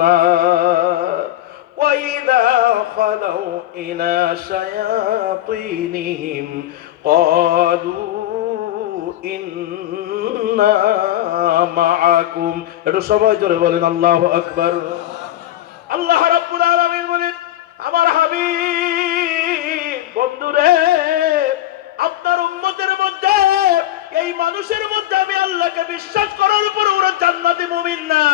النار وإذا خلوا إلى شياطينهم قالوا إنا معكم একটু সবাই জোরে বলেন আল্লাহু আকবার আল্লাহ রাব্বুল আলামিন বলেন আমার হাবিব বন্ধুরে আপনার উম্মতের মধ্যে এই মানুষের মধ্যে আমি আল্লাহকে বিশ্বাস করার পরে ওরা জান্নাতি মুমিন না,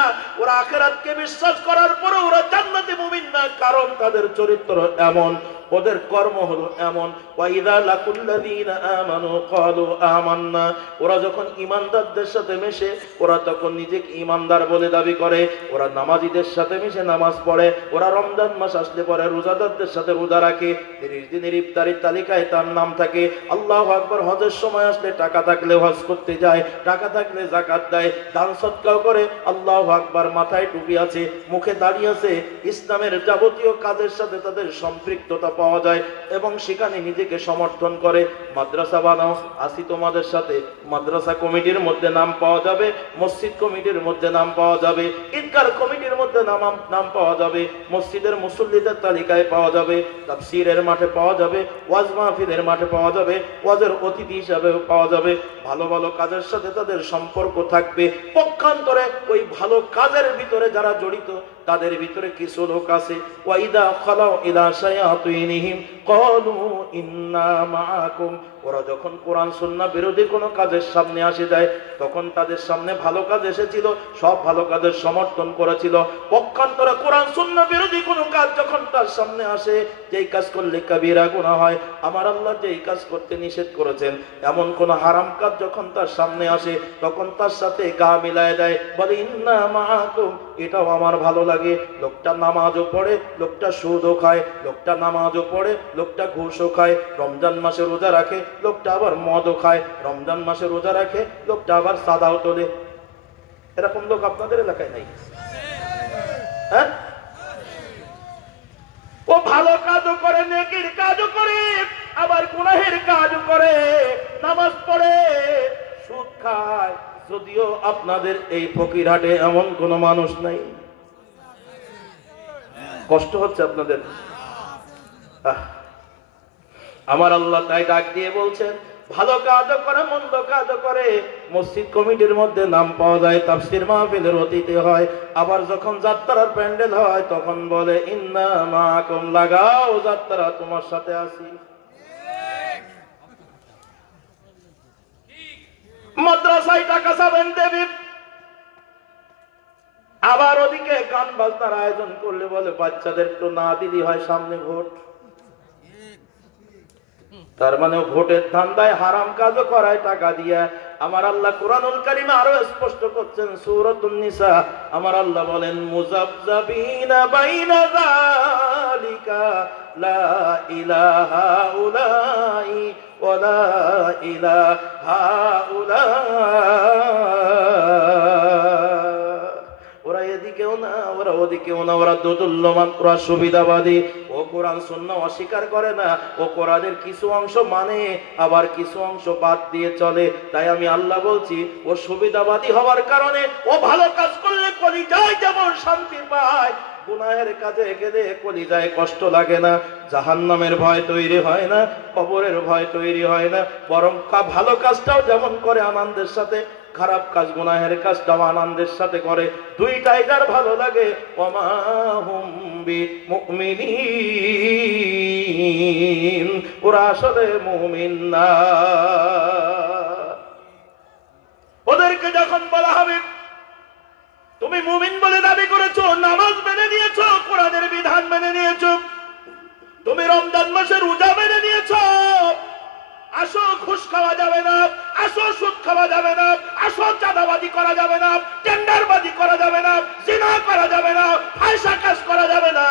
ওরা আখিরাতকে বিশ্বাস করার পরে ওরা জান্নাতি মুমিন না, কারণ তাদের চরিত্র এমন, ওদের কর্ম হলো এমন। ওয়াইদা লাকুল্লাযীনা আমানু ক্বালু আমান্না, ওরা যখন ঈমানদারদের সাথে মেশে ওরা তখন নিজেকে ঈমানদার বলে দাবি করে, ওরা নামাজীদের সাথে মিশে নামাজ পড়ে, ওরা রমজান মাস আসলে পরে রোজাদারদের সাথে রোজা রাখে, 30 দিনের ইফতারির তালিকায় তার নাম থাকে। আল্লাহু আকবার, হজের সময় আসলে টাকা থাকলে হজ করতে যায়, টাকা থাকলে যাকাত দেয়, দান সদকাও করে। আল্লাহু আকবার, মাথায় টুপি আছে, মুখে দাড়ি আছে, ইসলামের যাবতীয় কাজের সাথে তাদের সম্পৃক্ততা পাওয়া যায় এবং সেখানে নিজেকে সমর্থন করে। মাদ্রাসা বানাও, আসি তোমাদের সাথে, মাদ্রাসা কমিটির মধ্যে নাম পাওয়া যাবে, মসজিদ কমিটির মধ্যে নাম পাওয়া যাবে, ঈদগাহ কমিটির মধ্যে নাম পাওয়া যাবে, মসজিদের মুসল্লিদের তালিকায় পাওয়া যাবে, তাফসীরের মাঠে পাওয়া যাবে, ওয়াজ মাহফিলের মাঠে পাওয়া যাবে, ওয়াজের অতিথি হিসাবে পাওয়া যাবে। ভালো ভালো কাজের সাথে তাদের সম্পর্ক থাকবে। পক্ষান্তরে ওই ভালো কাজের ভিতরে যারা জড়িত তাদের ভিতরে কিছু লোক আছে, ওয়াইদা খালাউ ইলা শায়াতিনিহিম ক্বালু ইন্না মাআকুম, ওরা যখন কোরআন সুন্নাহ বিরোধী কোনো কাজের সামনে আসে যায় তখন তাদের সামনে ভালো কাজ এসেছিল, সব ভালো কাজের সমর্থন করেছিল। পক্ষান্তরে কোরআন সুন্নাহ বিরোধী কোনো কাজ যখন তার সামনে আসে, যেই কাজ করলে কাবীরা গুনাহ হয়, আমার আল্লাহ যেই কাজ করতে নিষেধ করেছেন এমন কোন হারাম কাজ যখন তার সামনে আসে তখন তার সাথে গা মিলায় দেয়, বলে ইন্না মাআকুম, এটাও আমার ভালো লাগে। লোকটা নামাজও পড়ে, লোকটা সুদও খায়, লোকটা নামাজও পড়ে, লোকটা ঘুষও খায়, রমজান মাসে রোজা রাখে, লোকটা আবার মদও খায়, রমজান মাসে রোজা রাখে, লোকটা আবার সাদাও তোলে। এরকম লোক আপনাদের এলাকায় নাই? হ্যাঁ, ও ভালো কাজও করে, নেকির কাজও করে, আবার গুনাহের কাজও করে, নামাজ পড়ে, সুদ খায়। যদিও আপনাদের এই ফকিরহাটে এমন কোন মানুষ নাই। কষ্ট হচ্ছে আপনাদের? আমার আল্লাহ তাই ডাক দিয়ে বলছেন, ভালো কাজও করে, মন্দ কাজও করে, মসজিদ কমিটির মধ্যে নাম পাওয়া যায়, তাফসীর মাহফিলের অতিথি হয়, আবার যখন যাত্রার প্যান্ডেল হয় তখন বলে ইন্না মাআকুম, লাগাও যাত্রা, তোমার সাথে আছি। মাদ্রাসায় টাকা চাবেন দেবী, আবার ওদিকে গান বাজনার আয়োজন করলে বলে বাচ্চাদের একটু না দিদি হয়, সামনে ভোট। তার মানে ভোটের ধান্দায় হারাম কাজও করায় টাকা দিয়া। আমার আল্লাহ কুরআনুল কারীমে আরো স্পষ্ট করছেন, সূরাতুন নিসা, আমার আল্লাহ বলেন মুযাবযাবিনা বাইনা যালিকা লা ইলাহা উলাই ওয়া লা ইলাহা উলা, ওরা এদিকেও না ওরা ওদিকেও না, ওরা দোদুল্যমান, ওরা সুবিধাবাদী। ও কোরআন সুন্নাহ অস্বীকার করে না, ও কোরআনের কিছু অংশ মানে আবার কিছু অংশ বাদ দিয়ে চলে। তাই আমি আল্লাহ বলছি, ও সুবিধাবাদী হওয়ার কারণে ও ভালো কাজ করলে কলিজায় যেমন শান্তি পায়, গুনাহের কাজে গেলে কলিজায় কষ্ট লাগে না, জাহান্নামের ভয় তৈরি হয় না, কবরের ভয় তৈরি হয় না, বরং ভালো কাজটাও যেমন করে আনন্দের সাথে, খারাপ কাজ গুনাহের কাজটাও আনন্দের সাথে করে, দুইটাই যার ভালো লাগে। ওমা হুম বিমুমিনিন, ওরা আসলে মুমিন না। ওদেরকে যখন বলা হবে তুমি মুমিন বলে দাবি করেছো, নামাজ মেনে নিয়েছো, কোরআনের বিধান মেনে নিয়েছো, তুমি রমজান মাসে রোজা মেনে নিয়েছো, আসো ঘুষ খাওয়া যাবে না, আসো সুদ খাওয়া যাবে না, আসো চাঁদাবাজি করা যাবে না, টেন্ডারবাজি করা যাবে না, জিনা করা যাবে না, ফাহিশা কাজ করা যাবে না।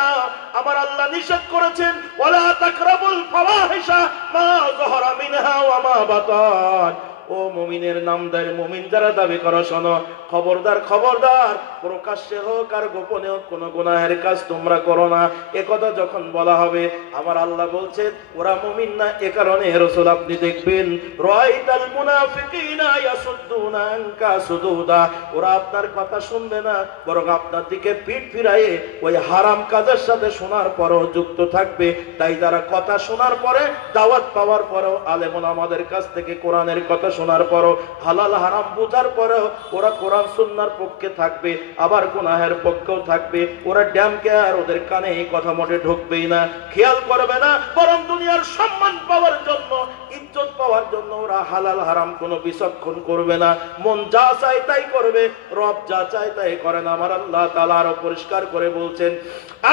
আমার আল্লাহ নিষেধ করেছেন, ওয়ালা তাকরাবুল ফাওয়াহিশা মা যাহারা মিনহা ওয়া মা বাতান, ও মুমিনের নামদার মুমিন যারা দাবি করো শোনো, খবরদার খবরদার, প্রকাশ্যে হোক আর গোপনে হোক কোনো গুনাহের কাজ তোমরা করো না। একথা যখন বলা হবে, আমার আল্লাহ বলছেন ওরা মুমিন না। এ কারণে রাসূল আপনি দেখবেন রাআইতাল মুনাফিকিনা ইয়াসুদ্দুনা আনকা সুদুদা, ওরা আপনার কথা শুনবে না, বরং আপনার দিকে পিঠ ফিরায়ে ওই হারাম কাজের সাথে শোনার পরও যুক্ত থাকবে। তাই যারা কথা শোনার পরে, দাওয়াত পাওয়ার পরেও, আলেম ওলামাদের কাছ থেকে কোরআনের কথা শোনার পরও, হালাল হারাম বোঝার পরেও ওরা কোরআন সুন্নাহর পক্ষে থাকবে, আবার গুনাহের পক্ষেও থাকবে, ওরা ড্যামকে আর ওদের কানে এই কথা মোটে ঢুকবেই না, খেয়াল করবে না, বরং দুনিয়ার সম্মান পাওয়ার জন্য, ইজ্জত পাওয়ার জন্য ওরা হালাল হারাম কোনো বিচক্ষণ করবে না, মন যা চায় তাই করবে, রব যা চায় তাই করে না। আমার আল্লাহ তাআলা আরো পরিষ্কার করে বলছেন,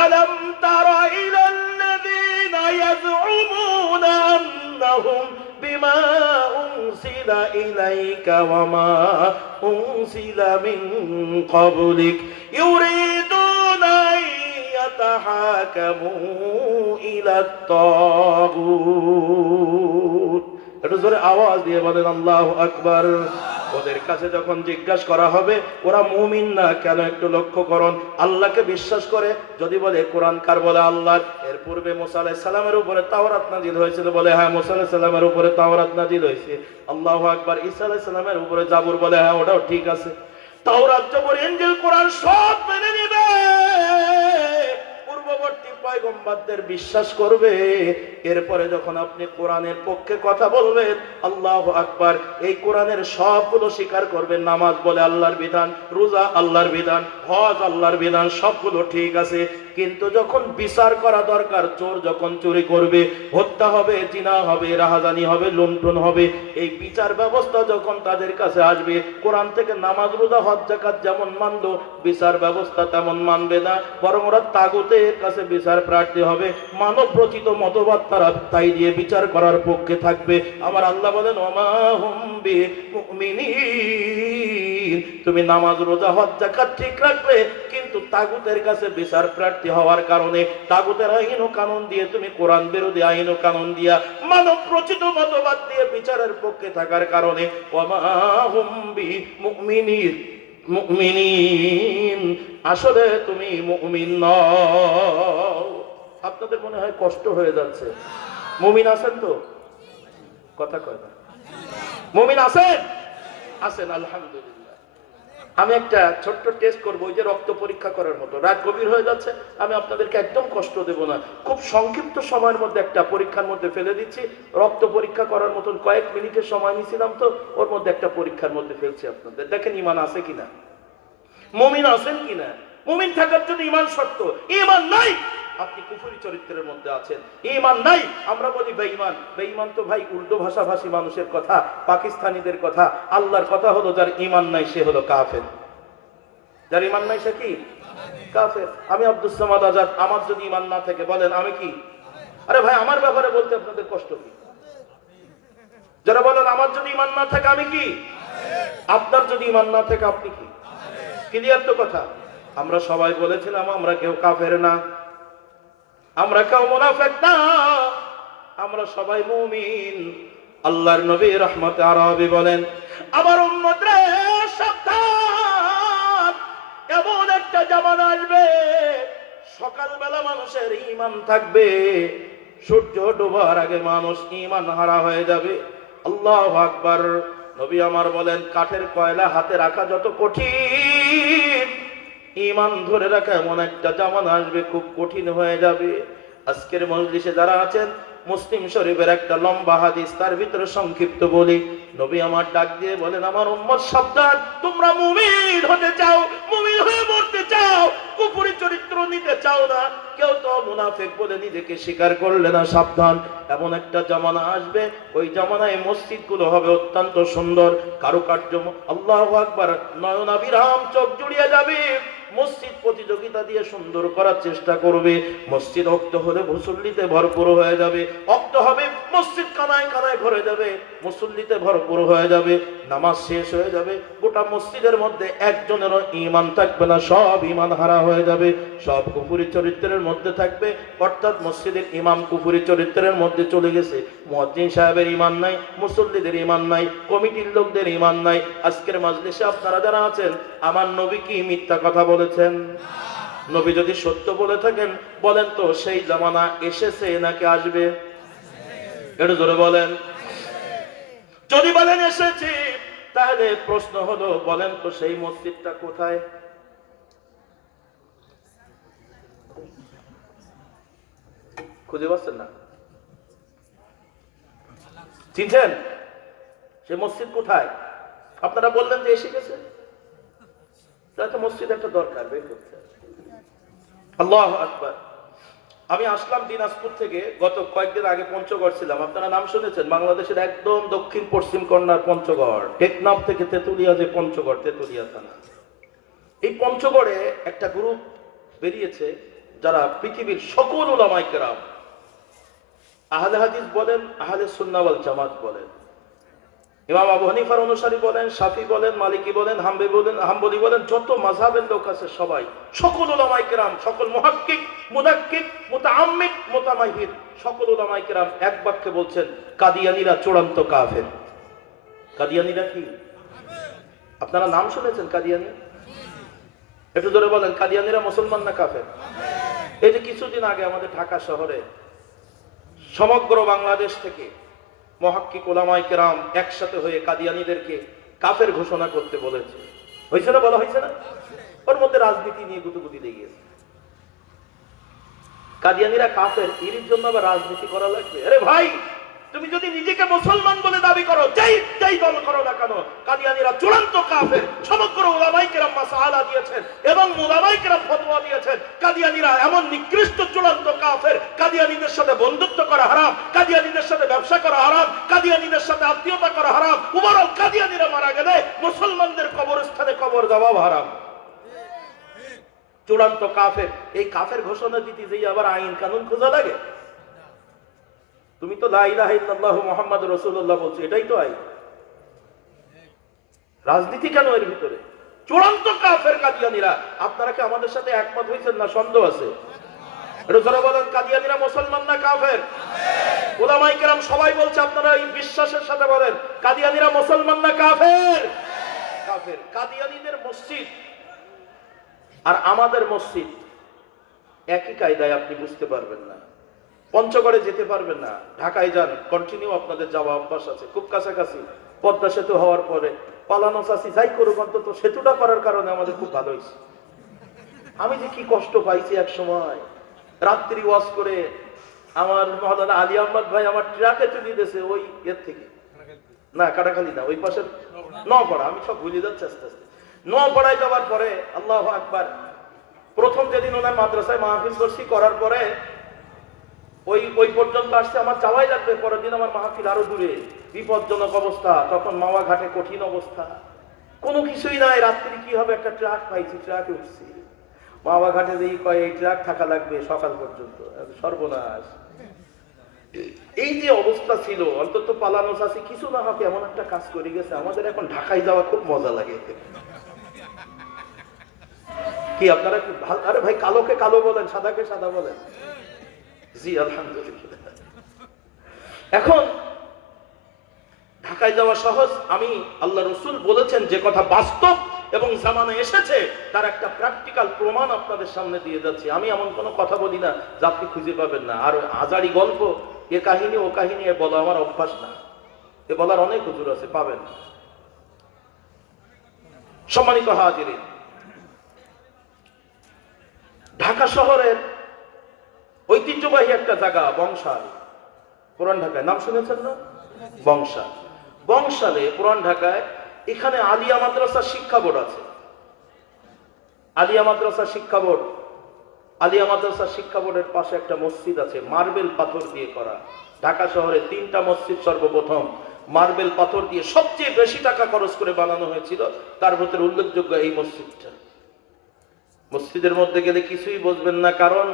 আলাম তারা ইলাল্লাযীনা ইয়াযউমুনা আন্নাহুম বিমা উনসিলা ইলাইকা ওয়া মা উনসিলা মিন ক্বাবলিক ইউরিদুনা ইয়াতাহাকামু ইলাত তাগুত। একটু জোরে আওয়াজ দিয়ে বলেন আল্লাহু আকবার। ওদের কাছে যখন জিজ্ঞাসা করা হবে ওরা মুমিন না কেন, একটু লক্ষ্য করুন। আল্লাহকে বিশ্বাস করে যদি বলে কোরআন কার, বলে আল্লাহ। এর পূর্বে মুসা আলাইহিস সালামের উপরে তাওরাত নাজিল হয়েছিল, বলে হ্যাঁ মুসা আলাইহিস সালামের উপরে তাওরাত নাজিল হয়েছে। আল্লাহু আকবার। ঈসা আলাইহিস সালামের উপরে জাবুর, বলে হ্যাঁ ওটাও ঠিক আছে। তাওরাত, জাবুর, ইনজিল, কোরআন সব মেনে নিবে, পূর্ববর্তী পয়গম্বরদের বিশ্বাস করবে। এরপরে যখন আপনি কোরআনের পক্ষে কথা বলবেন, আল্লাহু আকবার, এই কোরআনের সবগুলো স্বীকার করবেন। নামাজ বলে আল্লাহর বিধান, রোজা আল্লাহর বিধান, হজ আল্লাহর বিধান, সবগুলো ঠিক আছে। কিন্তু যখন বিচার করা দরকার, চোর যখন চুরি করবে, হত্যা হবে, জিনা হবে, রাহাজানি হবে, লুণ্ঠন হবে, এই বিচার ব্যবস্থা যখন তাদের কাছে আসবে, কোরআন থেকে নামাজ, রোজা, হজ, যাকাত যেমন মানলো, বিচার ব্যবস্থা তেমন মানবে না, বরং ওরা তাগুতের কাছে বিচার প্রার্থী হবে। মানব রচিত মতবাদ তারা তাই দিয়ে বিচার করার পক্ষে থাকবে। আমার আল্লাহ বলেন ওমা হুম বিমুমিনিন, তুমি নামাজ, রোজা, হজ, যাকাত ঠিক রাখলে, কিন্তু তাগুতের কাছে বিচার প্রার্থী হওয়ার কারণে, তাগুতের আইন ও কানুন দিয়ে, তুমি কোরআন বিরোধী আইন ও কানুন দিয়া, মানব রচিত মতবাদ দিয়ে বিচারের পক্ষে থাকার কারণে ওমা হুম বিমুমিনিন, মুমিনিন, আসলে তুমি মুমিন নও। আপনাদের মনে হয় কষ্ট হয়ে যাচ্ছে। মুমিন আছেন তো? কথা কয় না। মুমিন আছেন? আছেন, আলহামদুলিল্লাহ। আমি একটা ছোট্ট টেস্ট করবো, ওই যে রক্ত পরীক্ষা করার মতো। রাত গভীর হয়ে যাচ্ছে, আমি আপনাদেরকে একদম কষ্ট দেব না, খুব সংক্ষিপ্ত সময়ের মধ্যে একটা পরীক্ষার মধ্যে ফেলে দিচ্ছি। রক্ত পরীক্ষা করার মতন কয়েক মিনিটের সময় নিয়েছিলাম, তো ওর মধ্যে একটা পরীক্ষার মধ্যে ফেলছি আপনাদের। দেখেন ইমান আছে কিনা, মুমিন আছেন কিনা। মুমিন থাকার জন্য ইমান শর্ত। ইমান নাই, আপনি কুফরি চরিত্রের মধ্যে আছেন। ইমান নাই, আমরা বলি বেঈমান। বেঈমান তো ভাই উর্দু ভাষাভাষী মানুষের কথা, পাকিস্তানিদের কথা। আল্লাহর কথা হলো যার ইমান নাই সে হলো কাফের। যার ইমান নাই সে কি? কাফের। আমি আব্দুস সামাদ আজাদ, আমার যদি ইমান না থাকে বলেন আমি কি? আরে ভাই আমার ব্যাপারে বলতে আপনাদের কষ্ট কি? যারা বলেন আমার যদি ইমান না থাকে আমি কি, আপনার যদি ইমান না থাকে আপনি কি? ক্লিয়ার তো কথা? আমরা সবাই বলেছিলাম আমরা কেউ কাফের না, আমরা কেউ মুনাফিক না, আমরা সবাই মুমিন। আল্লাহর নবী রহমতে আরবি বলেন, আমার উম্মতরে সাবধান, এমন একটা জামানা আসবে সকালবেলা মানুষের ঈমান থাকবে, সূর্য ডোবার আগে মানুষ ঈমান হারা হয়ে যাবে। আল্লাহু আকবার। নবী আমার বলেন, কাঠের কয়লা হাতে রাখা যত কঠিন, ঈমান ধরে রাখা এমন একটা জামানা আসবে খুব কঠিন হয়ে যাবে। আজকের মজলিসে যারা আছেন, মুসলিম শরীফের একটা লম্বা হাদিস, তার ভিতরে সংক্ষিপ্ত বলি। নবী আমার ডাক দিয়ে বলেন, আমার উম্মত সাবধান, তোমরা মুমিন হতে চাও, মুমিন হয়ে মরতে চাও, কুফরি চরিত্র নিতে চাও না, কেউ তো মুনাফিক বলে নিজেকে স্বীকার করলে না, সাবধান। এমন একটা জামানা আসবে, ওই জামানায় মসজিদগুলো হবে অত্যন্ত সুন্দর, কারুকার্য, আল্লাহু আকবার, নয়নাভিরাম, চোখ জুড়িয়ে যাবে। মসজিদ প্রতিযোগিতা দিয়ে সুন্দর করার চেষ্টা করবে। মসজিদ অক্ত হলে মুসল্লিতে ভরপুর হয়ে যাবে, অক্ত হবে মসজিদ কানায় কানায় ভরে যাবে, মুসল্লিতে ভরপুর হয়ে যাবে, নামাজ শেষ হয়ে যাবে, গোটা মসজিদের মধ্যে একজনেরও ঈমান থাকবে না, সব ঈমান হারা হয়ে যাবে, সব কুফরি চরিত্রের মধ্যে থাকবে। অর্থাৎ মসজিদের ইমাম কুফরি চরিত্রের মধ্যে চলে গেছে, মুয়াজ্জিন সাহেবের ঈমান নাই, মুসল্লিদের ঈমান নাই, কমিটির লোকদের ঈমান নাই। আজকের মাজলিসে আপনারা যারা আছেন, আমার নবী কি মিথ্যা কথা বলেছেন? নবী যদি সত্য বলে থাকেন, বলেন তো সেই জামানা এসেছে নাকি আসবে? একটু জোরে বলেন। যদি বলেন এসেছে, তাহলে প্রশ্ন হলো, বলেন তো সেই মসজিদটা কোথায়? খুঁজে পাচ্ছেন না? চিনছেন সে মসজিদ কোথায়? আপনারা বললেন যে এসে গেছে, তাহলে মসজিদ একটা দরকার বের করতে। আল্লাহু আকবার। আমি আসলাম দিনাজপুর থেকে, গত কয়েকদিন আগে পঞ্চগড় ছিলাম। আপনারা নাম শুনেছেন, বাংলাদেশের একদম দক্ষিণ পশ্চিম কর্নার পঞ্চগড়, টেকনাফ থেকে তেতুলিয়া, যে পঞ্চগড়, তেতুলিয়া থানা। এই পঞ্চগড়ে একটা গ্রুপ বেরিয়েছে, যারা পৃথিবীর সকল উলামায়ে কেরাম, আহলে হাদিস বলেন, আহলে সুন্নাহ ওয়াল জামাত বলেন, ইমাম আবু হানিফার অনুসারী বলেন, শাফি বলেন, মালিকি বলেন, হাম্বলি বলেন, যত মাযহাবের লোক আছে সবাই, সকল উলামায়ে কেরাম, সকল মুহাক্কিক, মুদাক্কিক, মুতাআম্মিক, মুতামাহির, সকল উলামায়ে কেরাম এক বাক্যে বলছেন, কাদিয়ানীরা চূড়ান্ত কাফের। কাদিয়ানীরা কি? আপনারা নাম শুনেছেন কাদিয়ানী? একটু ধরে বলেন, কাদিয়ানীরা মুসলমান না কাফের? এই যে কিছুদিন আগে আমাদের ঢাকা শহরে সমগ্র বাংলাদেশ থেকে মুহাক্কিক উলামায়ে কেরাম একসাথে হয়ে কাদিয়ানীদেরকে কাফের ঘোষণা করতে বলেছে। হয়েছে না? বলা হয়েছে না? ওর মধ্যে রাজনীতি নিয়ে গুতুগুতি লেগেছে। কাদিয়ানীরা কাফের, এর জন্য আবার রাজনীতি করা লাগবে? আরে ভাই, তুমি যদি নিজেকে মুসলমান বলে দাবি করো, যেই দল করো না কেন, কাদিয়ানীরা চূড়ান্ত কাফের। সমগ্র উলামায়ে কেরাম মাসআলা দিয়েছেন এবং উলামায়ে কেরাম ফতোয়া দিয়েছেন, কাদিয়ানীরা এমন নিকৃষ্ট চূড়ান্ত কাফের। কাদিয়ানীদের সাথে বন্ধুত্ব করা হারাম, কাদিয়ানীদের সাথে ব্যবসা করা হারাম, কাদিয়ানীদের সাথে আত্মীয়তা করা হারাম। ওভারঅল কাদিয়ানীরা মারা গেলে মুসলমানদের কবরস্থানে কবর দেওয়া হারাম। চূড়ান্ত কাফের। এই কাফের ঘোষণা দিতে যেই আবার আইন কানুন খোঁজা লাগে? তুমি তো লা ইলাহা ইল্লাল্লাহু মুহাম্মাদুর রাসূলুল্লাহ বলছো, এটাই তো আইন। রাজনীতি কেন এর ভিতরে? চূড়ান্ত কাফের কাদিয়ানীরা। আপনারা কি আমাদের সাথে একমত হয়েছেন না সন্দেহ আছে? একটু জোরে বলেন, কাদিয়ানীরা মুসলমান না কাফের? উলামায়ে কেরাম সবাই বলছে, আপনারা এই বিশ্বাসের সাথে বলেন, কাদিয়ানীরা মুসলমান না কাফের? কাফের। কাদিয়ানীদের মসজিদ আর আমাদের মসজিদ একই কায়দায়, আপনি বুঝতে পারবেন না। পঞ্চগড়ে যেতে পারবেন না, ঢাকায় যান, কন্টিনিউ আপনাদের যাওয়া অভ্যাস আছে, খুব কাছাকাছি। পদ্মা সেতু হওয়ার পরে পালানো চাষি যাই করুক, অন্তত সেতুটা করার কারণে আমাদের খুব ভালো হয়েছে। আমি যে কি কষ্ট পাইছি এক সময়, রাত্রি ওয়াজ করে আমার মহলানা আলী আহমদ ভাই আমার ট্রাকে তুলে দিয়েছে ওই এর থেকে, না কাটাখালি না, ওই পাশের নওপাড়া, আমি সব ভুলে যাচ্ছি আস্তে আস্তে। নওপাড়ায় যাওয়ার পরে আল্লাহু আকবার, প্রথম যেদিন ওনার মাদ্রাসায় মাহফিল করছি, করার পরে ওই পর্যন্ত আসছে, আমার যাওয়াই লাগবে। পরের দিন আমার মাহফিল আরো দূরে, বিপজ্জনক অবস্থা, তখন মাওয়া ঘাটে কঠিন অবস্থা, কোনো কিছুই নাই। রাত্রি কি হবে, একটা ট্রাক পাইছি, ট্রাকে উঠছি। মাওয়া ঘাটে যেই কয় এই ট্রাক থাকা লাগবে সকাল পর্যন্ত, সর্বনাশ। এই যে অবস্থা ছিল, অন্তত পালানো চাষি কিছু না হবে এমন একটা কাজ করে গেছে। আমাদের এখন ঢাকায় যাওয়া খুব মজা লাগে। কি আপনারা কি? আরে ভাই, কালোকে কালো বলেন, সাদাকে সাদা বলেন। জি আলহামদুলিল্লাহ। এখন ঢাকায় যাওয়া সহজ। আমি, আল্লাহ রসুল বলেছেন যে কথা বাস্তব এবং জামানে এসেছে, তার একটা প্র্যাকটিক্যাল প্রমাণ আপনাদের সামনে দিয়ে যাচ্ছি। আমি এমন কোনো কথা বলি না যা আপনি খুঁজে পাবেন না। আর আজারি গল্প, এ কাহিনী ও কাহিনী এ বলা আমার অভ্যাস না। এ বলার অনেক হুজুর আছে, পাবেন। সম্মানিত হাজিরিন, ঢাকা শহরের ঐতিহ্যবাহী একটা জায়গা বংশাল, পুরান ঢাকায়, নাম শুনেছেন না? বংশাল। বংশালে পুরান ঢাকায়, এখানে আলিয়া মাদ্রাসা শিক্ষা বোর্ড আছে। আলিয়া মাদ্রাসা শিক্ষা বোর্ড, আলিয়া মাদ্রাসা শিক্ষা বোর্ডের পাশে একটা মসজিদ আছে, মার্বেল পাথর দিয়ে করা। ঢাকা শহরে 3টা মসজিদ সর্বপ্রথম মার্বেল পাথর দিয়ে সবচেয়ে বেশি টাকা খরচ করে বানানো হয়েছিল। তার ভিতরে উল্লেখযোগ্য এই মসজিদটা। মসজিদের মধ্যে গেলে কিছুই বুঝবেন না, কারণ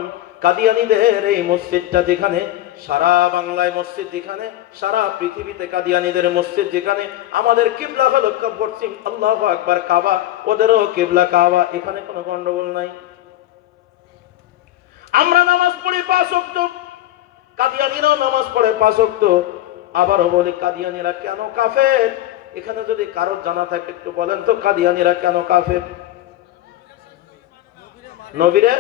কাদিয়ানীদের এই মসজিদটা যেখানে, সারা বাংলায় মসজিদ যেখানে, সারা পৃথিবীতে কাদিয়ানীদের মসজিদ যেখানে, আমাদের কিবলা হলো পশ্চিম, আল্লাহু আকবার, কাবা, ওদেরও কিবলা কাবা, এখানে কোনো গন্ডগোল নাই। আমরা নামাজ পড়ি 5 ওয়াক্ত, কাদিয়ানীরাও নামাজ পড়ে 5 ওয়াক্ত। আবারও বলি, কাদিয়ানীরা কেন কাফের? এখানে যদি কারোর জানা থাকে একটু বলেন তো, কাদিয়ানীরা কেন কাফের? নবীরে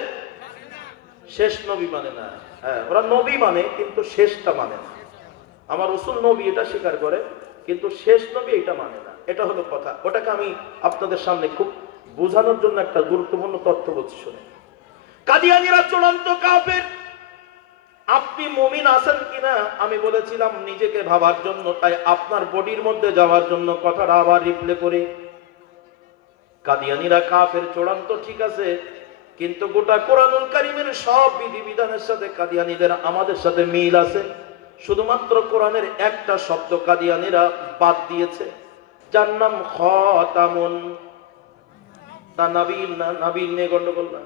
শেষ নবী মানে না। হ্যাঁ, ওরা নবী মানে, কিন্তু শেষটা মানে না। আমার রাসূল নবী এটা স্বীকার করে, কিন্তু শেষ নবী এটা মানে না। এটা হলো কথা। ওটাকে আমি আপনাদের সামনে খুব বোঝানোর জন্য একটা গুরুত্বপূর্ণ তথ্য বলছি, শুনে। কাদিয়ানীরা চূড়ান্ত কাফের। আপনি মুমিন আছেন কিনা আমি বলেছিলাম নিজেকে ভাবার জন্য, তাই আপনার বডির মধ্যে যাওয়ার জন্য কথাটা আবার রিপ্লে করি। কাদিয়ানীরা কাফের চূড়ান্ত, ঠিক আছে, কিন্তু গোটা কোরআনুল কারীমের সব বিধিবিধানের সাথে কাদিয়ানীদের আমাদের সাথে মিল আছে। শুধুমাত্র কোরআনের একটা শব্দ কাদিয়ানীরা বাদ দিয়েছে, যার নাম খাতামুন। তা নবীন না, নবীন নিয়ে গন্ডগোল না।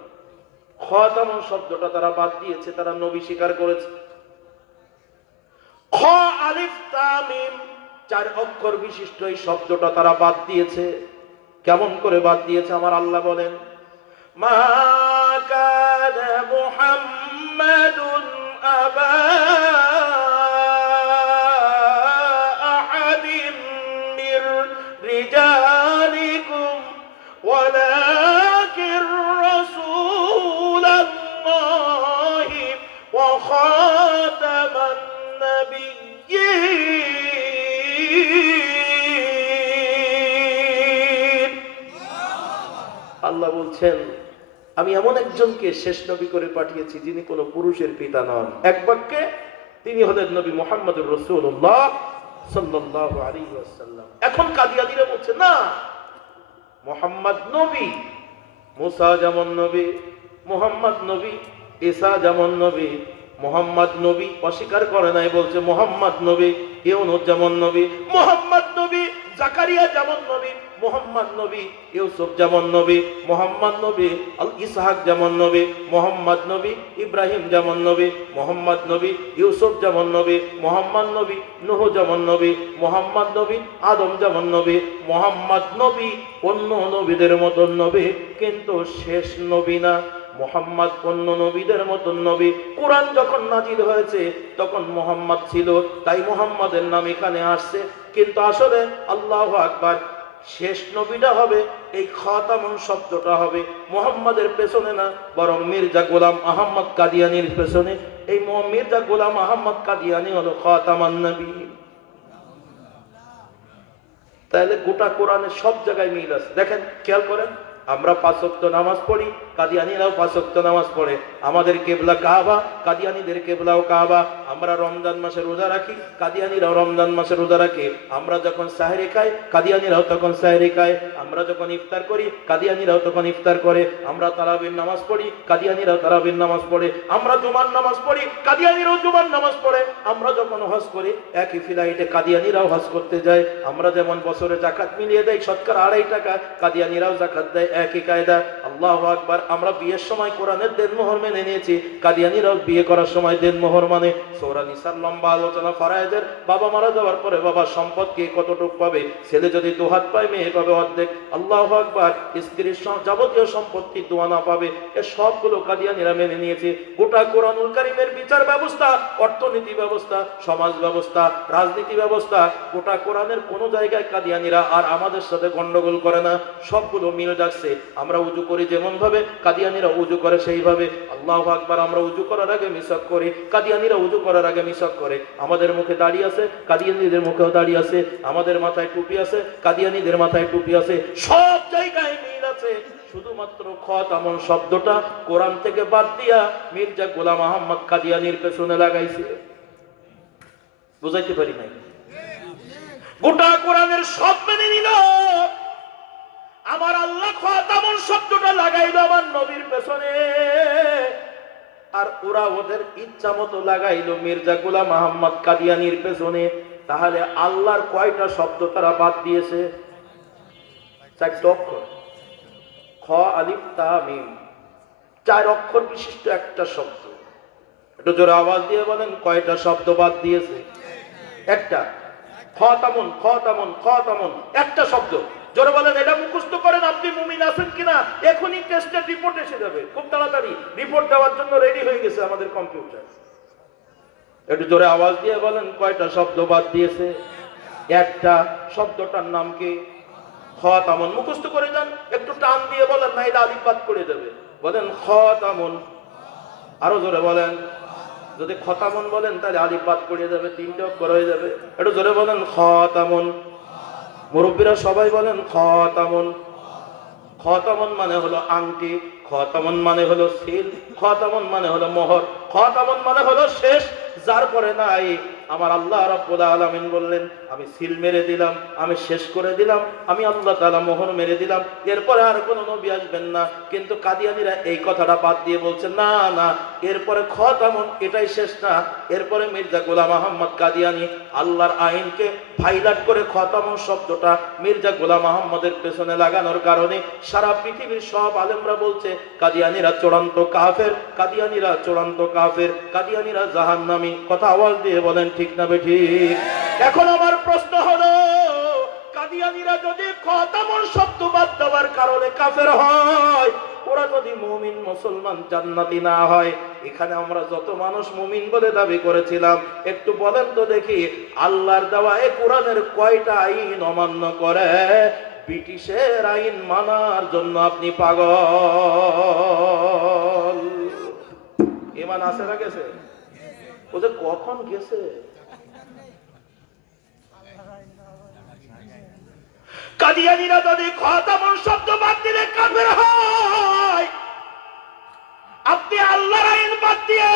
খাতামুন শব্দটা তারা বাদ দিয়েছে, তারা নবী স্বীকার করেছে। খ আলিফ তা মিম 4 অক্ষর বিশিষ্ট এই শব্দটা তারা বাদ দিয়েছে। কেমন করে বাদ দিয়েছে আমার আল্লাহ বলেন, মা কানা মুহাম্মাদুন আবা আহাদিম মির রিজালিকুম ওয়ালাকির রাসূলুল্লাহি ওয়া খাতামান নাবিয়্যিন। আল্লাহ বলছেন, আমি এমন একজনকে শেষ নবী করে পাঠিয়েছি যিনি কোনো পুরুষের পিতা নন। এক বাক্যে তিনি হলেন নবী মুহাম্মদুর রাসূলুল্লাহ সাল্লাল্লাহু আলাইহি ওয়াসাল্লাম। এখন কাদিয়ানীরা বলছে না, মুহাম্মদ নবী, মুসা যেমন নবী, মুহাম্মদ নবী, ঈসা যেমন নবী, মুহাম্মদ নবী অস্বীকার করে নাই, বলছে মুহাম্মদ নবী, ইউনূস যেমন নবী, মুহাম্মদ নবী, জাকারিয়া যেমন নবী, মুহাম্মদ নবী, ইউসুফ যেমন নবী, মুহাম্মদ নবী, ইসহাক যেমন নবী, মুহাম্মদ নবী, ইব্রাহিম যেমন নবী, মুহাম্মদ নবী, ইউসুফ যেমন নবী, মুহাম্মদ নবী, নূহ যেমন নবী, মুহাম্মদ নবী, আদম যেমন নবী, মুহাম্মদ নবী অন্য নবীদের মতন নবী, কিন্তু শেষ নবী না। মুহাম্মদ অন্য নবীদের মতন নবী। কোরআন যখন নাজিল হয়েছে তখন মুহাম্মদ ছিল, তাই মুহাম্মাদের নাম এখানে আসছে, কিন্তু আসলে আল্লাহু আকবার, শেষ নবীটা হবে এই খাতামুন শব্দটা হবে মুহাম্মাদের পেছনে না, বরং মির্জা গোলাম আহমদ কাদিয়ানীর পেছনে। এই মির্জা গোলাম আহমদ কাদিয়ানী হলো খাতামান নবী। তাহলে গোটা কোরআনের সব জায়গায় মিল আছে। দেখেন, খেয়াল করেন, আমরা 5 ওয়াক্ত নামাজ পড়ি, কাদিয়ানীরাও 5 ওয়াক্ত নামাজ পড়ে। আমাদের কিবলা কাবা, কাদিয়ানীদের কিবলাও কাবা। আমরা রমজান মাসে রোজা রাখি, কাদিয়ানীরাও রমজান মাসে রোজা রাখে। আমরা যখন সাহরি খাই, কাদিয়ানীরাও তখন সাহরি খায়। আমরা যখন ইফতার করি, কাদিয়ানীরাও তখন ইফতার করে। আমরা তারাবির নামাজ পড়ি, কাদিয়ানীরাও তারাবির নামাজ পড়ে। আমরা জুমার নামাজ পড়ি, কাদিয়ানীরাও জুমার নামাজ পড়ে। আমরা যখন হজ করি, একই ফ্লাইটে কাদিয়ানীরাও হজ করতে যায়। আমরা যেমন বছরে যাকাত মিলিয়ে দেয় শতকরা 2.5 টাকা, কাদিয়ানীরাও যাকাত দেয় একই কায়দা। আল্লাহু আকবার। আমরা বিয়ের সময় কোরআনের দেনমোহর মেনে নিয়েছি, কাদিয়ানীরাও বিয়ে করার সময় দেনমোহর মানে। সূরা নিসার লম্বা আলোচনা ফরায়েজের। বাবা মারা যাওয়ার পরে বাবার সম্পদ কে কতটুকু পাবে? ছেলে যদি 2 হাত পায়, মেয়ে পাবে অর্ধেক। আল্লাহু আকবার। স্ত্রীর যাবতীয় সম্পত্তি 2 আনা পাবে। এ সবগুলো কাদিয়ানীরা মেনে নিয়েছে। গোটা কোরআনুল কারীমের বিচার ব্যবস্থা, অর্থনীতি ব্যবস্থা, সমাজ ব্যবস্থা, রাজনীতি ব্যবস্থা, গোটা কোরআনের কোনো জায়গায় কাদিয়ানীরা আর আমাদের সাথে গন্ডগোল করে না, সবগুলো মিল যাচ্ছে। আমরা উজু করি যেমন ভাবে, কাদিয়ানীরা উজু করে সেইভাবে। আল্লাহু আকবার। আমরা উজু করার আগে মিসাক করি, কাদিয়ানীরা উজু করার আগে মিসাক করে। আমাদের মুখে দাড়ি আছে, কাদিয়ানীদের মুখেও দাড়ি আছে। আমাদের মাথায় টুপি আছে, কাদিয়ানীদের মাথায় টুপি আছে। সব জায়গায় মিল আছে। শুধুমাত্র খাতামুন শব্দটা কোরআন থেকে বাদ দিয়া মির্জা গোলাম আহমদ কাদিয়ানীর পেছনে লাগাইছে। বুঝাইতে পারি নাই? গোটা কোরআনের সব মেনে নিল, আমার আল্লাহ খাতামুন শব্দটা লাগাইলো আমার নবীর পেছনে, আর ওরা ওদের ইচ্ছা মতো লাগাইলো মির্জা গোলাম আহমদ কাদিয়ানীর পেছনে। তাহলে আল্লাহর কয়টা শব্দ তারা বাদ দিয়েছে? 4 অক্ষর, খ আলিফ তা মিম, 4 অক্ষর বিশিষ্ট একটা শব্দ। একটু জোরে আওয়াজ দিয়ে বলেন কয়টা শব্দ বাদ দিয়েছে? একটা। খতামুন খতামুন খতামুন, একটা শব্দ। জোরে বলেন, এটা মুখস্থ করেন। আপনি মুমিন আছেন কিনা এখনই টেস্টের রিপোর্ট এসে যাবে। খুব তাড়াতাড়ি রিপোর্ট দেওয়ার জন্য রেডি হয়ে গেছে আমাদের কম্পিউটার। একটু জোরে আওয়াজ দিয়ে বলেন কয়টা শব্দ বাদ দিয়েছে? একটা। শব্দটার নাম কি? খতামুন। মুখস্থ করে যান, একটু টান দিয়ে বলেন, না এটা আলিফ বাদ করে দেবে। বলেন খতামুন। আরো জোরে বলেন। যদি খতামুন বলেন তাহলে আলিফ বাদ করে যাবে, তিনটে অক্ষর হয়ে যাবে। একটু জোরে বলেন খতামুন। মুরব্বীরা সবাই বলেন খতামুন। খতামুন মানে হলো আংটি, খতামুন মানে হলো সিল, খতামুন মানে হলো মোহর, খতামুন মানে হলো শেষ, যার পরে নাই। আমার আল্লাহ রাব্বুল আলামিন বললেন, আমি সিল মেরে দিলাম, আমি শেষ করে দিলাম, আমি আল্লাহ তাআলা মোহর মেরে দিলাম, এরপরে আর কোনো নবী আসবেন না। কিন্তু কাদিয়ানীরা এই কথাটা বাদ দিয়ে বলছে, না না, এরপরে খতামুন এটাই শেষ না, এরপরে মির্জা গোলাম আহমদ কাদিয়ানী আল্লাহর আইনকে ভাইলাট করে খতামুন শব্দটা মির্জা গোলাম আহমদের পেছনে লাগানোর কারণে সারা পৃথিবীর সব আলেমরা বলছে কাদিয়ানীরা চূড়ান্ত কাফের, কাদিয়ানীরা চূড়ান্ত কাফের, কাদিয়ানীরা জাহান্নামী। কথা আওয়াজ দিয়ে বলেন ঠিক না বেঠিক? এখন আমার প্রশ্ন হলো, কাদিয়ানীরা যদি খতামুন শব্দ বাদ দেওয়ার কারণে কাফের হয়, ওরা যদি মুমিন মুসলমান জান্নাতি না হয়, এখানে আমরা যত মানুষ মুমিন বলে দাবি করেছিলাম, একটু বলেন তো দেখি, আল্লাহর দেওয়া এই কোরআনের কয়টা আইন অমান্য করে? ব্রিটিশের আইন মানার জন্য আপনি পাগল। ইমান আছে না গেছে? ওদের কখন গেছে? কাদিয়ানীরা যদি খতামুন শব্দ বাদ দিলে কাফের হয়, আপনি আল্লাহর আইন বাদ দিয়ে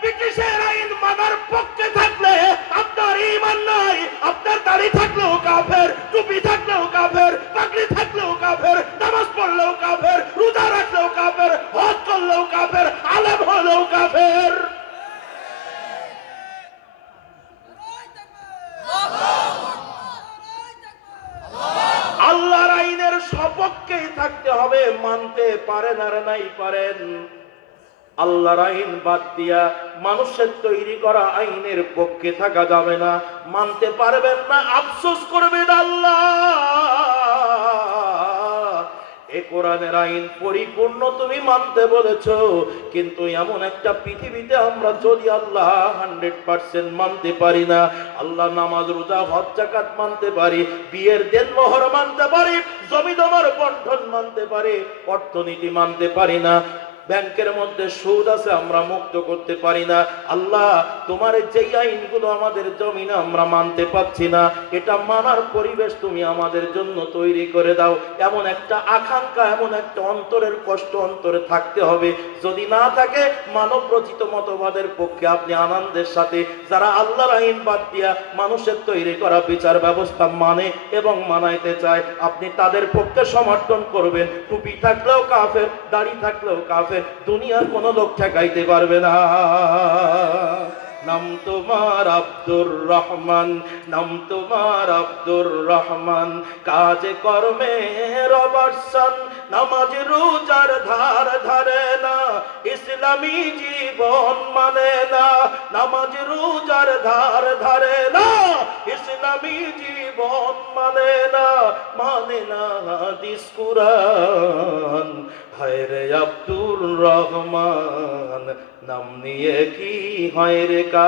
ব্রিটিশের আইন মানার পক্ষে থাকলে আপনার ঈমান নাই। আপনার দাড়ি থাকলেও কাফের, টুপি থাকলেও কাফের, পাগড়ি থাকলেও কাফের, নামাজ পড়লেও কাফের, রোজা রাখলেও কাফের, হজ করলেও কাফের, আলেম হলেও কাফের। আল্লাহর আইনের সপক্ষেই থাকতে হবে, মানতে পারেন আর নাই পারেন। আল্লাহর আইন বাদ দিয়া মানুষের তৈরি করা আইনের পক্ষে থাকা যাবে না। মানতে পারবেন না, আফসোস করবেন আল্লাহ। এ কোরআনের আইন পরিপূর্ণ তুমি মানতে বলেছো, কিন্তু এমন একটা পৃথিবীতে আমরা যদি আল্লাহ 100% মানতে পারি না। আল্লাহ নামাজ রোজা হজ যাকাত মানতে পারি, বিয়ের দেনমোহর মানতে পারি, জমি জমার বন্টন মানতে পারি, অর্থনীতি মানতে পারি না। ব্যাংকের মধ্যে সুদ আছে, আমরা মুক্ত করতে পারি না। আল্লাহ, তোমার যেই আইনগুলো আমাদের জমিনে আমরা মানতে পারছি না, এটা মানার পরিবেশ তুমি আমাদের জন্য তৈরি করে দাও। এমন একটা আকাঙ্ক্ষা, এমন একটা অন্তরের কষ্ট অন্তরে থাকতে হবে। যদি না থাকে, মানব রচিত মতবাদের পক্ষে আপনি আনন্দের সাথে যারা আল্লাহর আইন বাদ দিয়া মানুষের তৈরি করা বিচার ব্যবস্থা মানে এবং মানাইতে চায়, আপনি তাদের পক্ষে সমর্থন করবেন। টুপি থাকলেও কাফের, দাড়ি থাকলেও কাফের, দুনিয়ার কোন লোক ঠেকাইতে পারবে না। নাম তোমার আব্দুর রহমান, নাম তোমার আব্দুর রহমান, কাজে কর্মে রবর্ষণ, নামাজ রোজার ধার ধারে না, ইসলামী জীবন মানে না। নামাজ রোজার ধার ধারে না, ইসলামী জীবন মানে না, মানে না হাদিস কুরআন। হায় রে আব্দুর রহমান, নাম নিয়ে কি হয় রে কাম।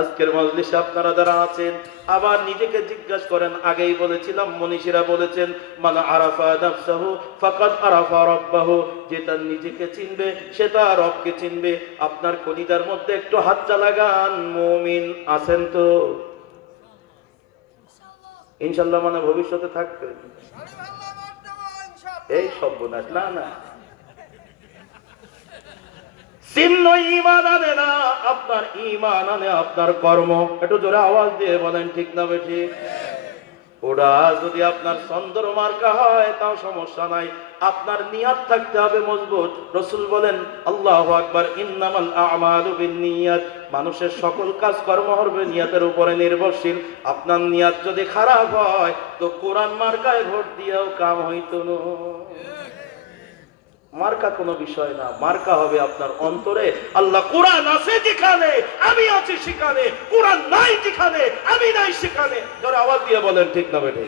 আজকের মজলিসে আপনারা যারা আছেন, আবার নিজেকে জিজ্ঞাসা করেন। আগেই বলেছিলাম, মনীষীরা বলেছেন, মান আরাফা নাফসাহু ফাকাদ আরাফা রাব্বাহু, যে তার নিজেকে চিনবে সে তার রবকে চিনবে। আপনার কলিজার মধ্যে একটু হাতটা লাগান, মুমিন আছেন তো? ইনশাআল্লাহ মানে ভবিষ্যতে থাকবে। এই সর্বনাশ, না না, চিহ্ন ঈমান আনে না, আপনার ঈমান আনে আপনার কর্ম। একটু জোরে আওয়াজ দিয়ে বলেন ঠিক না বেঠিক? ওরা যদি আপনার চন্দ্রমার্কা হয় তাও সমস্যা নাই, আপনার নিয়াত থাকতে হবে মজবুত। রাসূল বলেন, আল্লাহু আকবার, ইন্নামাল আ'মালু বিন্নিয়াত, মানুষের সকল কাজ কর্ম হবে নিয়াতের উপরে নির্ভরশীল। আপনার নিয়াত যদি খারাপ হয় তো কোরআন মার্কায় ভোট দিয়েও কাম হইতো না। মার্কা কোনো বিষয় না, মার্কা হবে আপনার অন্তরে। আল্লাহ কোরআন আছে যেখানে আমি আছি সেখানে, কোরআন নাই যেখানে আমি নাই সেখানে। যারা আওয়াজ দিয়ে বলেন ঠিক না বেঠে?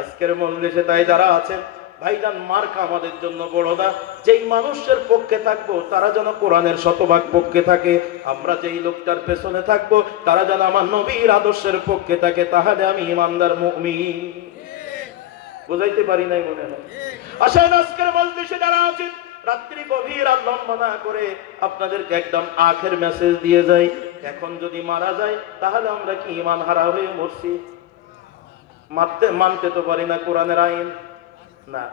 আজকের মজলিসে তাই যারা আছেন ভাইজান, মার্কা আমাদের জন্য বড় না। যেই মানুষের পক্ষে থাকবো তারা যেন কোরআনের শতভাগ পক্ষে থাকে, আমরা যেই লোকটার পেছনে থাকবো তারা যেন আমার নবীর আদর্শের পক্ষে থাকে, তাহলে আমি ইমানদার মুমিন। বুঝাইতে পারি নাই মনে হয়। আসেন আজকের মজলিসে যারা আছেন, রাত্রি গভীর রাত লম্বা না করে আপনাদেরকে একদম আখের মেসেজ দিয়ে যাই। এখন যদি মারা যায় তাহলে আমরা কি ইমান হারা হয়ে মরছি? মানতে তো পারি না কোরআনের আইন না।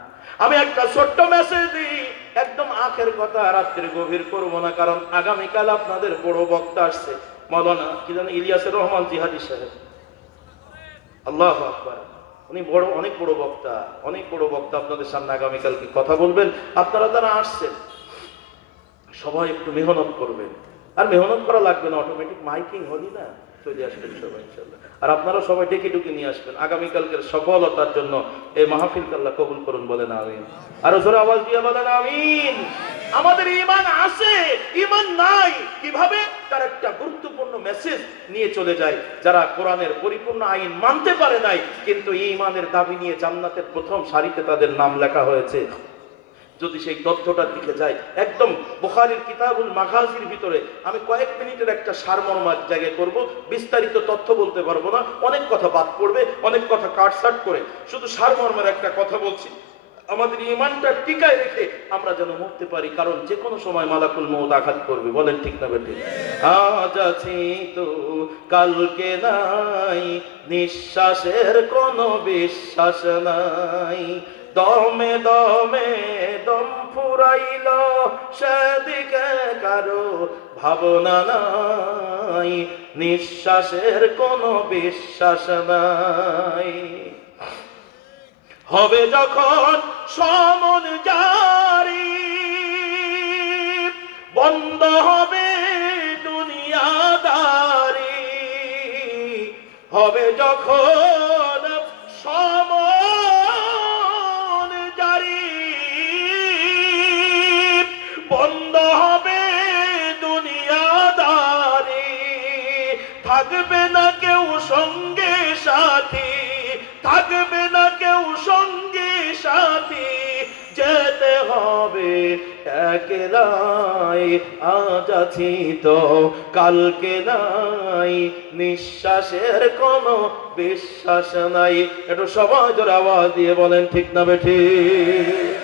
আমি একটা ছোট্ট মেসেজ দিই, একদম আখের কথা, রাত্রি গভীর করবো না, কারণ আগামীকাল আপনাদের বড় বক্তা আসছে, মৌলানা কি জানেন ইলিয়াসুর রহমান জিহাদি সাহেব। আল্লাহু আকবার। উনি অনেক বড় বক্তা, অনেক বড় বক্তা আপনাদের সামনে আগামীকালকে কথা বলবেন। আপনারা যারা আসছেন সবাই একটু মেহনত করবেন। আর মেহনত করা লাগবে না, অটোমেটিক মাইকিং হলি না, চলে আসবেন সবাই ইনশাআল্লাহ। আর আপনারা সবাই ডেকে ডুকে নিয়ে আসবেন আগামীকালকের সফলতার জন্য। এই মাহফিলকে আল্লাহ কবুল করুন, বলেন আমিন। আরো জোরে আওয়াজ দিয়ে বলেন আমিন। আমাদের ঈমান আছে, ঈমান নাই কিভাবে? তার একটা গুরুত্বপূর্ণ মেসেজ নিয়ে চলে যায়। যারা কোরআনের পরিপূর্ণ আইন মানতে পারে নাই, কিন্তু ঈমানের দাবি নিয়ে জান্নাতের প্রথম সারিতে তাদের নাম লেখা হয়েছে। যদি সেই তথ্যটার দিকে যাই, একদম বুখারীর কিতাবুল মাগাজির ভিতরে আমি কয়েক মিনিটের একটা সারমর্ম জায়গায় করব, বিস্তারিত তথ্য বলতে পারবো না, অনেক কথা বাদ পড়বে, অনেক কথা কাটছাট করে শুধু সারমর্মের একটা কথা বলছি। আমাদের ঈমানটা টিকায় রেখে আমরা যেন মরতে পারি, কারণ যে কোনো সময় মালাকুল মউত আঘাত করবে, বলেন ঠিক না বেঠিক? আজ আছি তো কালকে নাই, নিঃশ্বাসের কোনো বিশ্বাস নাই, দমে দমে দম ফুরাইল সেদিকে কারো ভাবনা নাই, নিঃশ্বাসের কোনো বিশ্বাস নাই। হবে যখন সমন জারি, বন্ধ হবে দুনিয়াদারি, হবে যখন সমন জারি, বন্ধ হবে দুনিয়াদারি, থাকবে না কেউ সঙ্গে সাথী, থাকবে না কেউ সঙ্গে সাথী, যেতে হবে একলাই, আজ আছি তো কালকে নাই, নিঃশ্বাসের কোনো বিশ্বাস নাই। একটু সবাই জোরে আওয়াজ দিয়ে বলেন ঠিক না বেঠিক?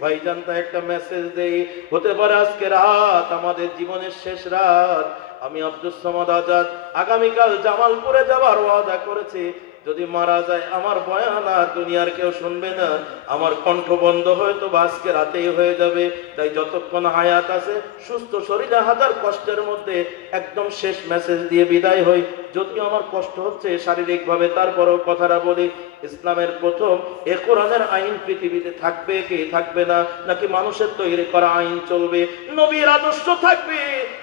ভাইজান তা একটা মেসেজ দেই, হতে পারে আজকে রাত আমাদের জীবনের শেষ রাত। আমি আব্দুস সামাদ আজাদ আগামীকাল জামালপুরে যাবার ওয়াদা করেছি। যদি মারা যায় আমার বয়ান আর দুনিয়ার কেউ শুনবে না, আমার কণ্ঠ বন্ধ হয়তো আজকে রাতেই হয়ে যাবে। তাই যতক্ষণ হায়াত আছে, সুস্থ শরীরে হাজার কষ্টের মধ্যে একদম শেষ মেসেজ দিয়ে বিদায় হই। যদিও আমার কষ্ট হচ্ছে শারীরিকভাবে, তারপরেও কথাটা বলি। ইসলামের প্রথম এ কোরআনের আইন পৃথিবীতে থাকবে কি থাকবে না, নাকি মানুষের তৈরি করা আইন চলবে? নবীর আদর্শ থাকবে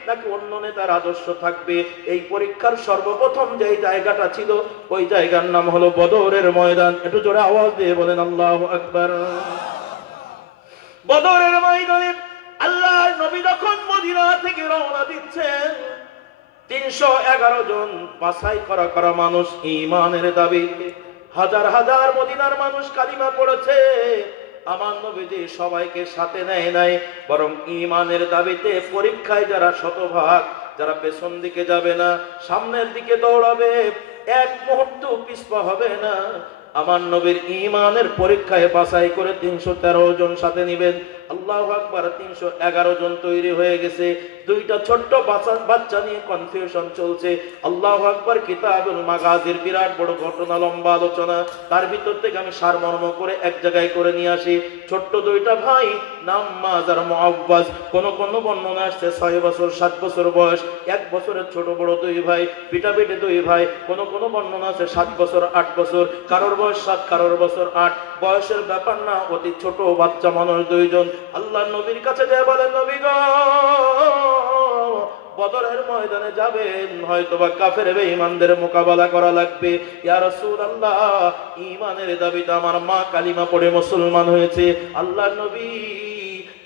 নাকি অন্য নেতার আদর্শ থাকবে? এই পরীক্ষার সর্বপ্রথম যে জায়গাটা ছিল, ওই জায়গার নাম হলো বদরের ময়দান। একটু জোরে আওয়াজ দিয়ে বলেন আল্লাহু আকবার। বদরের ময়দানে আল্লাহর নবী যখন মদিনা থেকে রওনা দিচ্ছেন, 311 জন বাছাই করা মানুষ ঈমানের দাবিতে, হাজার হাজার মদিনার মানুষ কালিমা পড়েছে। আমার নবীজি সবাইকে সাথে নেয় নাই, বরং ঈমানের দাবিতে পরীক্ষায় যারা শতভাগ, যারা পেছন দিকে যাবে না, সামনের দিকে দৌড়াবে, এক মুহূর্ত পিছপা হবে না, আমার নবীর ঈমানের পরীক্ষায় বাছাই করে 313 জন সাথে নিবেন। আল্লাহু আকবার। 311 জন তৈরি হয়ে গেছে। দুইটা ছোট্ট বাচ্চা নিয়ে কনফিউশন চলছে। আল্লাহু আকবার। কিতাবুল মাগাজির বিরাট বড় ঘটনা, লম্বা আলোচনা, তার ভিতর থেকে আমি সারমর্ম করে এক জায়গায় করে নিয়ে আসি। ছোট্ট দুইটা ভাই, নাম মাজ আর মুআওয়াজ। কোন বর্ণনা আসছে 6 বছর 7 বছর বয়স, 1 বছরের ছোট বড় দুই ভাই, পিটাপিটি দুই ভাই। কোন বর্ণনা আছে 7 বছর 8 বছর, কারোর বয়স 7, কারোর বছর 8। বয়সের ব্যাপার না, অতি ছোট বাচ্চা মানুষ দুইজন। আল্লাহ নবীর কাছে যায়, বলেন নবী গো, বদরের ময়দানে যাবেন, হয়তোবা কাফের বেঈমানদের মোকাবেলা করা লাগবে। ইয়া রাসূলুল্লাহ, ঈমানের দাবিতে আমার মা কালিমা পড়ে মুসলমান হয়েছে। আল্লাহর নবী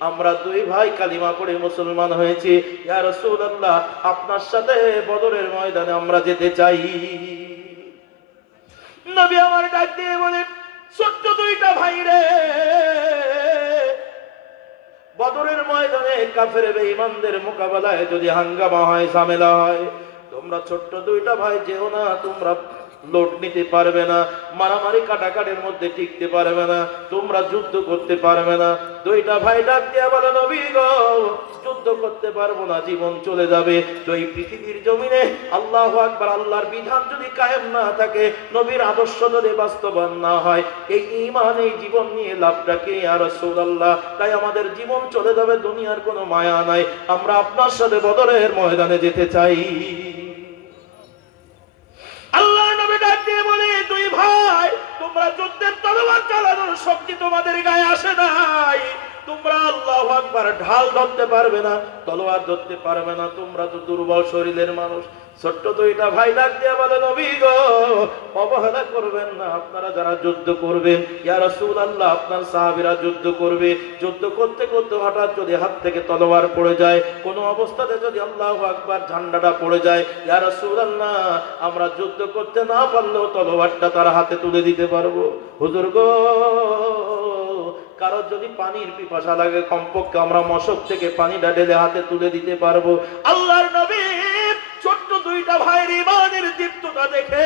আমরা দুই ভাই কালিমা পড়ে মুসলমান হয়েছি, ইয়া রাসূলুল্লাহ আপনার সাথে বদরের ময়দানে আমরা যেতে চাই। নবী আমার ডাক দিয়ে বলে, ছোট্ট দুইটা ভাই রে, বদরের ময়দানে কাফের বেঈমানদের মোকাবেলায় যদি হাঙ্গামা হয়, ঝামেলা হয়, তোমরা ছোট্ট দুইটা ভাই যেও না, তোমরা লোট নিতে পারবে না, মারামারি কাটাকাটির মধ্যে টিকতে পারবে না, তোমরা যুদ্ধ করতে পারবে না। দুইটা ভাই ডাক দিয়ে বলে, নবী গো যুদ্ধ করতে পারবো না, জীবন চলে যাবে। তো এই পৃথিবীর জমিনে আল্লাহু আকবার, আল্লাহর বিধান যদি কায়েম না থাকে, নবীর আদর্শ যদি বাস্তবায়ন না হয়, এই ঈমান এই জীবন নিয়ে লাভটা কি ইয়া রাসূলুল্লাহ? তাই আমাদের জীবন চলে যাবে, দুনিয়ার কোনো মায়া নাই, আমরা আপনার সাথে বদরের ময়দানে যেতে চাই। আল্লাহর নবী ডাক দিয়ে বলে, দুই ভাই তোমরা যুদ্ধের তলোয়ার চালানোর শক্তি তোমাদের গায়ে আসে নাই, তোমরা আল্লাহু আকবার ঢাল ধরতে পারবে না, তলোয়ার ধরতে পারবে না, তোমরা তো দুর্বল শরীরের মানুষ। ছোট্ট দুইটা ভাই ডাক দিয়ে বলে, নবী গো অবহেলা করবেন না, আপনারা যারা যুদ্ধ করবেন, ইয়া রাসূলুল্লাহ আপনার সাহাবীরা যুদ্ধ করবে, যুদ্ধ করতে করতে হঠাৎ যদি হাত থেকে তলোয়ার পড়ে যায়, কোন অবস্থাতে যদি আল্লাহু আকবার ঝান্ডাটা পড়ে যায়, ইয়া রাসূলুল্লাহ আমরা যুদ্ধ করতে না পারলেও তলোয়ারটা তার হাতে তুলে দিতে পারবো। হুজুর গো কারো যদি পানির পিপাসা লাগে, কমপক্ষে আমরা মশক থেকে পানিটা ঢেলে হাতে তুলে দিতে পারবো। আল্লাহর নবী ছোট্ট দুইটা ভাইয়ের ঈমানের দীপ্ততা দেখে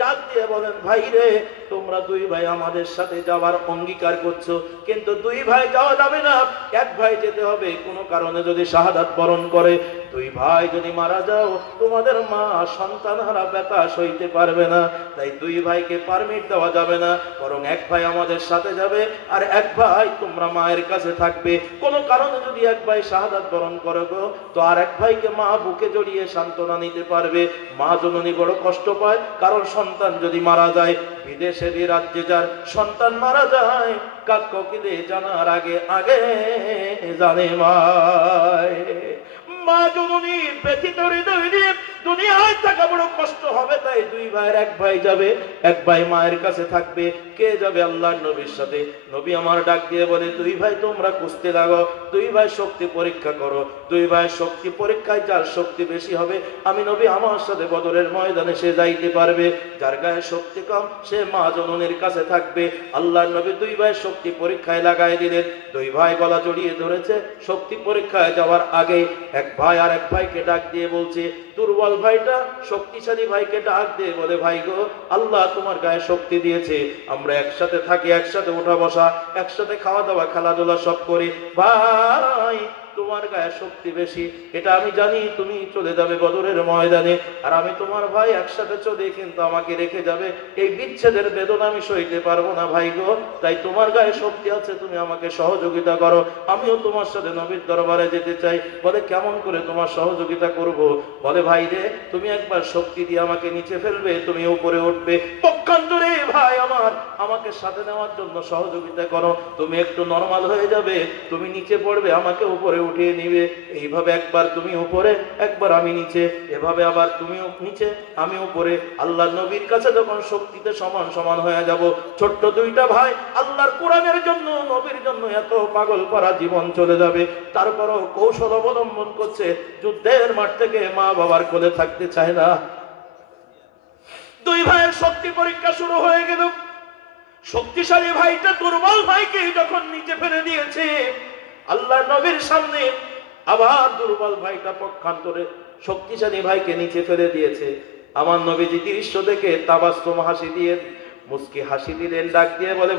ডাক দিয়ে বলেন, ভাই রে তোমরা দুই ভাই আমাদের সাথে যাওয়ার অঙ্গীকার করছো, কিন্তু দুই ভাই যাওয়া যাবে না, এক ভাই যেতে হবে। কোনো কারণে যদি শাহাদাত বরণ করে, দুই ভাই যদি মারা যাও, তোমাদের মা সন্তানহারা ব্যথা সইতে পারবে না, তাই দুই ভাইকে পারমিট দেওয়া যাবে না, বরং এক ভাই আমাদের সাথে যাবে আর এক ভাই তোমরা মায়ের কাছে থাকবে। কোনো কারণে যদি এক ভাই শাহাদাত বরণ করে গো, তো আর এক ভাইকে মা বুকে জড়িয়ে সান্ত্বনা নিতে পারবে। মা জননী বড় কষ্ট পায়, কারণ সন্তান যদি মারা যায়, বিদেশে রাজ্যে যার সন্তান মারা যায়, কাক কোকিলে জানার আগে আগে জানে মায়। মা জননী ব্যথিত হৃদয় নিয়ে দুনিয়ায় থাকা বড় কষ্ট হবে, তাই দুই ভাইয়ের এক ভাই যাবে, এক ভাই মায়ের কাছে থাকবে। কে যাবে? আল্লাহর নবীর সাথে। নবী আমার ডাক দিয়ে বলে, দুই ভাই তোমরা কুস্তি লাগো, দুই ভাই শক্তি পরীক্ষা করো, দুই ভাই শক্তি পরীক্ষায় যার শক্তি বেশি হবে, আমি নবী আমার সাথে বদরের ময়দানে সে যাইতে পারবে। যার গায়ে শক্তি কম সে মা জননীর কাছে থাকবে। আল্লাহর নবী দুই ভাই শক্তি পরীক্ষায় লাগাই দিলেন। দুই ভাই গলা জড়িয়ে ধরেছে। শক্তি পরীক্ষায় যাওয়ার আগে এক ভাই আর এক ভাইকে ডাক দিয়ে বলছে, দুর্বল ভাইটা শক্তিশালী ভাইকে ডাক দিয়ে বলে, ভাই গো আল্লাহ তোমার গায়ে শক্তি দিয়েছে, আমরা একসাথে থাকি, একসাথে ওঠা বসা, একসাথে খাওয়া দাওয়া খেলাধুলা সব করি, ভাই তোমার গায়ে শক্তি বেশি, এটা আমি জানি। তুমি চলে যাবে বদরের ময়দানে, আর আমি তোমার ভাই একসাথে চলে, কিন্তু আমাকে রেখে যাবে, এই বিচ্ছেদের বেদনা আমি সইতে পারবো না ভাই গো, তাই তোমার গায়ে শক্তি আছে, তুমি আমাকে সহযোগিতা করো, আমিও তোমার সাথে নবীর দরবারে যেতে চাই। বলে, কেমন করে তোমার সহযোগিতা করব? বলে, ভাই রে তুমি একবার শক্তি দিয়ে আমাকে নিচে ফেলবে, তুমি উপরে উঠবে, পক্ষান্তরে ভাই আমার আমাকে সাথে নেওয়ার জন্য সহযোগিতা করো, তুমি একটু নরমাল হয়ে যাবে, তুমি নিচে পড়বে, আমাকে উপরে উঠিয়ে নিবে। এইভাবে একবার তুমি উপরে, একবার আমি নিচে, এভাবে আবার তুমি নিচে আমি উপরে। আল্লাহর নবীর কাছে যখন শক্তিতে সমান সমান হয়ে যাব, ছোট্ট দুইটা ভাই আল্লাহর কোরআনের জন্য, নবীর জন্য এত পাগল করা জীবন চলে যাবে, তারপরও কৌশল অবলম্বন করছে, যুদ্ধের মাঠ থেকে মা বাবার কোলে থাকতে চায় না। দুই ভাইয়ের শক্তি পরীক্ষা শুরু হয়ে গেল। শক্তিশালী ভাইটা দুর্বল ভাইকে যখন নিচে ফেলে দিয়েছে, আল্লাহর নবীর সামনে আবার দুর্বল ভাইটা পক্ষান্তরে শক্তিশালী ভাইকে নিচে ফেলে দিয়েছে। আমার নবীজি দৃশ্য দেখে তাবাসসুম হাসি দিয়ে মুস্কি হাসি দিলেন, ডাক দিয়ে বলে,